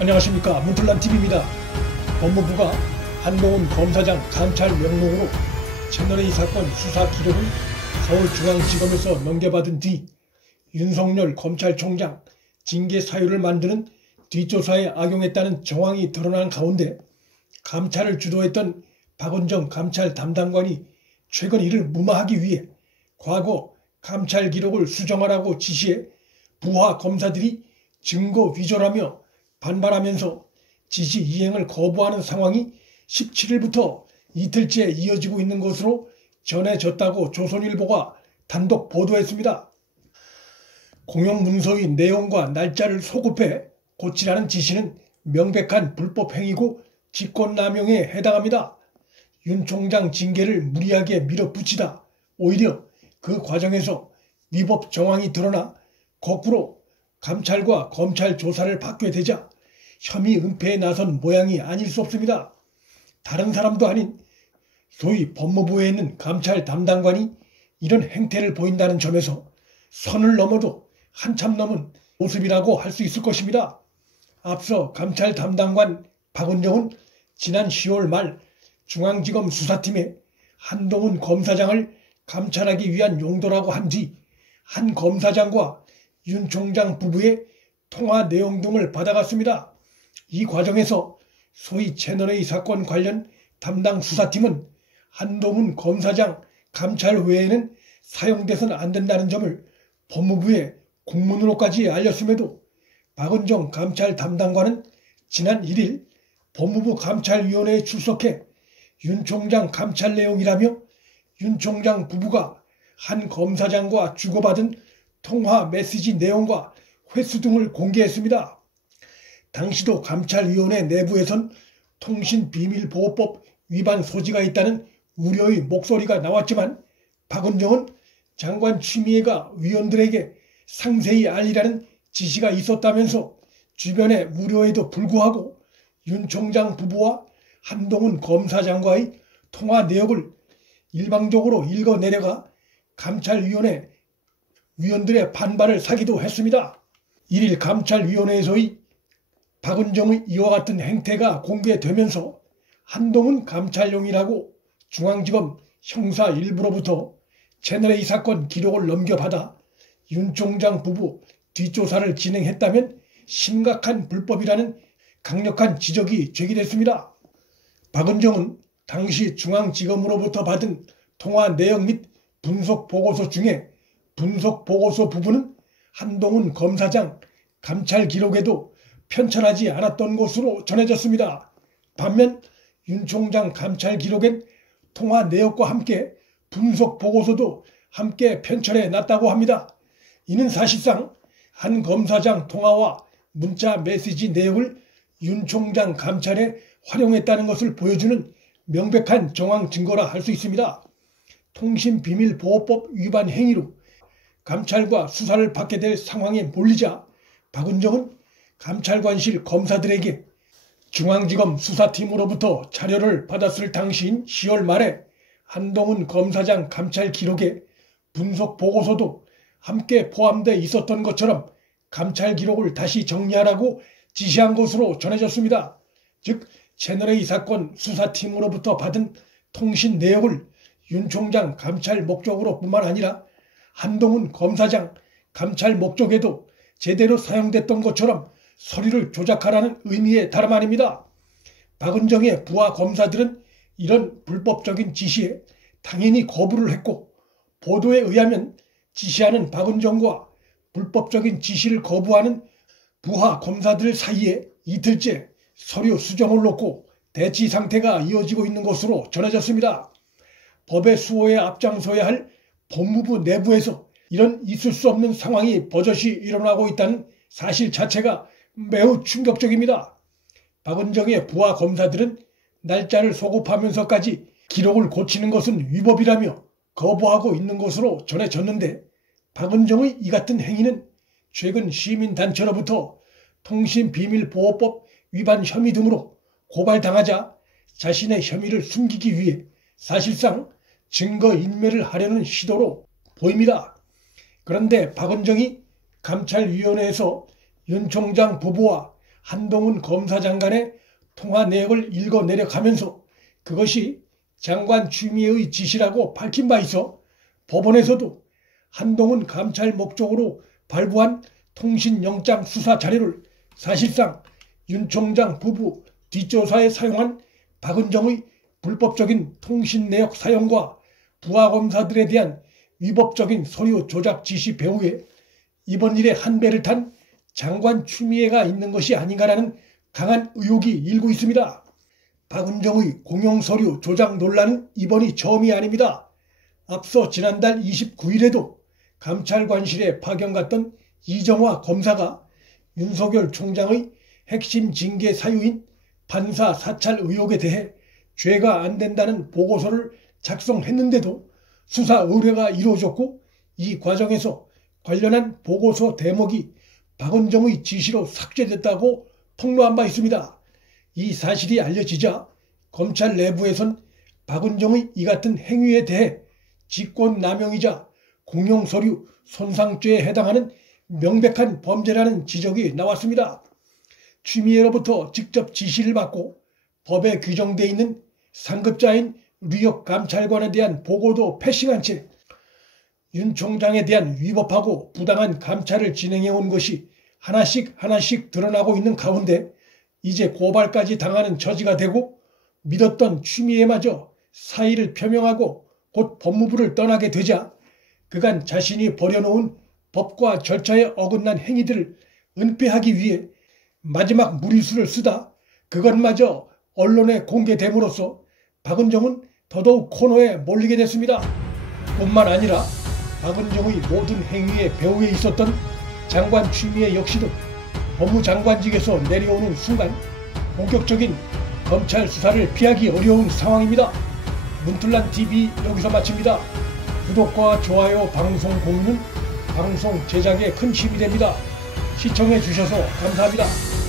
안녕하십니까, 문틀란TV입니다. 법무부가 한동훈 검사장 감찰 명목으로 채널A 사건 수사 기록을 서울중앙지검에서 넘겨받은 뒤 윤석열 검찰총장 징계 사유를 만드는 뒷조사에 악용했다는 정황이 드러난 가운데 감찰을 주도했던 박은정 감찰 담당관이 최근 이를 무마하기 위해 과거 감찰 기록을 수정하라고 지시해 부하 검사들이 증거 위조라며 반발하면서 지시 이행을 거부하는 상황이 17일부터 이틀째 이어지고 있는 것으로 전해졌다고 조선일보가 단독 보도했습니다. 공용문서의 내용과 날짜를 소급해 고치라는 지시는 명백한 불법행위고 직권남용에 해당합니다. 윤 총장 징계를 무리하게 밀어붙이다 오히려 그 과정에서 위법 정황이 드러나 거꾸로 감찰과 검찰 조사를 받게 되자 혐의 은폐에 나선 모양이 아닐 수 없습니다. 다른 사람도 아닌 소위 법무부에 있는 감찰 담당관이 이런 행태를 보인다는 점에서 선을 넘어도 한참 넘은 모습이라고 할 수 있을 것입니다. 앞서 감찰 담당관 박은정은 지난 10월 말 중앙지검 수사팀에 한동훈 검사장을 감찰하기 위한 용도라고 한 뒤 한 검사장과 윤 총장 부부의 통화 내용 등을 받아갔습니다. 이 과정에서 소위 채널A 사건 관련 담당 수사팀은 한동훈 검사장 감찰 외에는 사용돼서는 안 된다는 점을 법무부에 공문으로까지 알렸음에도 박은정 감찰 담당관은 지난 1일 법무부 감찰위원회에 출석해 윤 총장 감찰 내용이라며 윤 총장 부부가 한 검사장과 주고받은 통화 메시지 내용과 횟수 등을 공개했습니다. 당시도 감찰위원회 내부에선 통신비밀보호법 위반 소지가 있다는 우려의 목소리가 나왔지만 박은정은 장관 추미애가 위원들에게 상세히 알리라는 지시가 있었다면서 주변의 우려에도 불구하고 윤 총장 부부와 한동훈 검사장과의 통화 내역을 일방적으로 읽어내려가 감찰위원회 위원들의 반발을 사기도 했습니다. 1일 감찰위원회에서의 박은정의 이와 같은 행태가 공개되면서 한동훈 감찰용이라고 중앙지검 형사 1부로부터 채널A 사건 기록을 넘겨받아 윤 총장 부부 뒷조사를 진행했다면 심각한 불법이라는 강력한 지적이 제기됐습니다. 박은정은 당시 중앙지검으로부터 받은 통화 내역 및 분석보고서 중에 분석보고서 부분은 한동훈 검사장 감찰 기록에도 편찬하지 않았던 것으로 전해졌습니다. 반면 윤 총장 감찰 기록엔 통화 내역과 함께 분석보고서도 함께 편찬해 놨다고 합니다. 이는 사실상 한 검사장 통화와 문자 메시지 내역을 윤 총장 감찰에 활용했다는 것을 보여주는 명백한 정황 증거라 할 수 있습니다. 통신비밀보호법 위반 행위로 감찰과 수사를 받게 될 상황에 몰리자 박은정은 감찰관실 검사들에게 중앙지검 수사팀으로부터 자료를 받았을 당시인 10월 말에 한동훈 검사장 감찰 기록에 분석보고서도 함께 포함되어 있었던 것처럼 감찰 기록을 다시 정리하라고 지시한 것으로 전해졌습니다. 즉 채널A 사건 수사팀으로부터 받은 통신 내역을 윤 총장 감찰 목적으로 뿐만 아니라 한동훈 검사장 감찰 목적에도 제대로 사용됐던 것처럼 서류를 조작하라는 의미의 다름 아닙니다. 박은정의 부하 검사들은 이런 불법적인 지시에 당연히 거부를 했고 보도에 의하면 지시하는 박은정과 불법적인 지시를 거부하는 부하 검사들 사이에 이틀째 서류 수정을 놓고 대치 상태가 이어지고 있는 것으로 전해졌습니다. 법의 수호에 앞장서야 할 법무부 내부에서 이런 있을 수 없는 상황이 버젓이 일어나고 있다는 사실 자체가 매우 충격적입니다. 박은정의 부하 검사들은 날짜를 소급하면서까지 기록을 고치는 것은 위법이라며 거부하고 있는 것으로 전해졌는데 박은정의 이 같은 행위는 최근 시민단체로부터 통신비밀보호법 위반 혐의 등으로 고발당하자 자신의 혐의를 숨기기 위해 사실상 증거인멸을 하려는 시도로 보입니다. 그런데 박은정이 감찰위원회에서 윤 총장 부부와 한동훈 검사장 간의 통화 내역을 읽어내려 가면서 그것이 장관 추미애의 지시라고 밝힌 바 있어 법원에서도 한동훈 감찰 목적으로 발부한 통신영장 수사 자료를 사실상 윤 총장 부부 뒷조사에 사용한 박은정의 불법적인 통신 내역 사용과 부하 검사들에 대한 위법적인 서류 조작 지시 배후에 이번 일에 한 배를 탄 장관 추미애가 있는 것이 아닌가라는 강한 의혹이 일고 있습니다. 박은정의 공용서류 조작 논란은 이번이 처음이 아닙니다. 앞서 지난달 29일에도 감찰관실에 파견 갔던 이정화 검사가 윤석열 총장의 핵심 징계 사유인 판사 사찰 의혹에 대해 죄가 안 된다는 보고서를 작성했는데도 수사 의뢰가 이루어졌고 이 과정에서 관련한 보고서 대목이 박은정의 지시로 삭제됐다고 폭로한 바 있습니다. 이 사실이 알려지자 검찰 내부에선 박은정의 이 같은 행위에 대해 직권남용이자 공용서류 손상죄에 해당하는 명백한 범죄라는 지적이 나왔습니다. 추미애로부터 직접 지시를 받고 법에 규정되어 있는 상급자인 류혁 감찰관에 대한 보고도 패싱한 채 윤 총장에 대한 위법하고 부당한 감찰을 진행해온 것이 하나씩 드러나고 있는 가운데 이제 고발까지 당하는 처지가 되고 믿었던 추미애마저 사의를 표명하고 곧 법무부를 떠나게 되자 그간 자신이 벌여놓은 법과 절차에 어긋난 행위들을 은폐하기 위해 마지막 무리수를 쓰다 그것마저 언론에 공개됨으로써 박은정은 더더욱 코너에 몰리게 됐습니다. 뿐만 아니라 박은정의 모든 행위의 배후에 있었던 장관 추미애 역시도 법무장관직에서 내려오는 순간 본격적인 검찰 수사를 피하기 어려운 상황입니다. 문틀란TV 여기서 마칩니다. 구독과 좋아요, 방송 공유는 방송 제작에 큰 힘이 됩니다. 시청해 주셔서 감사합니다.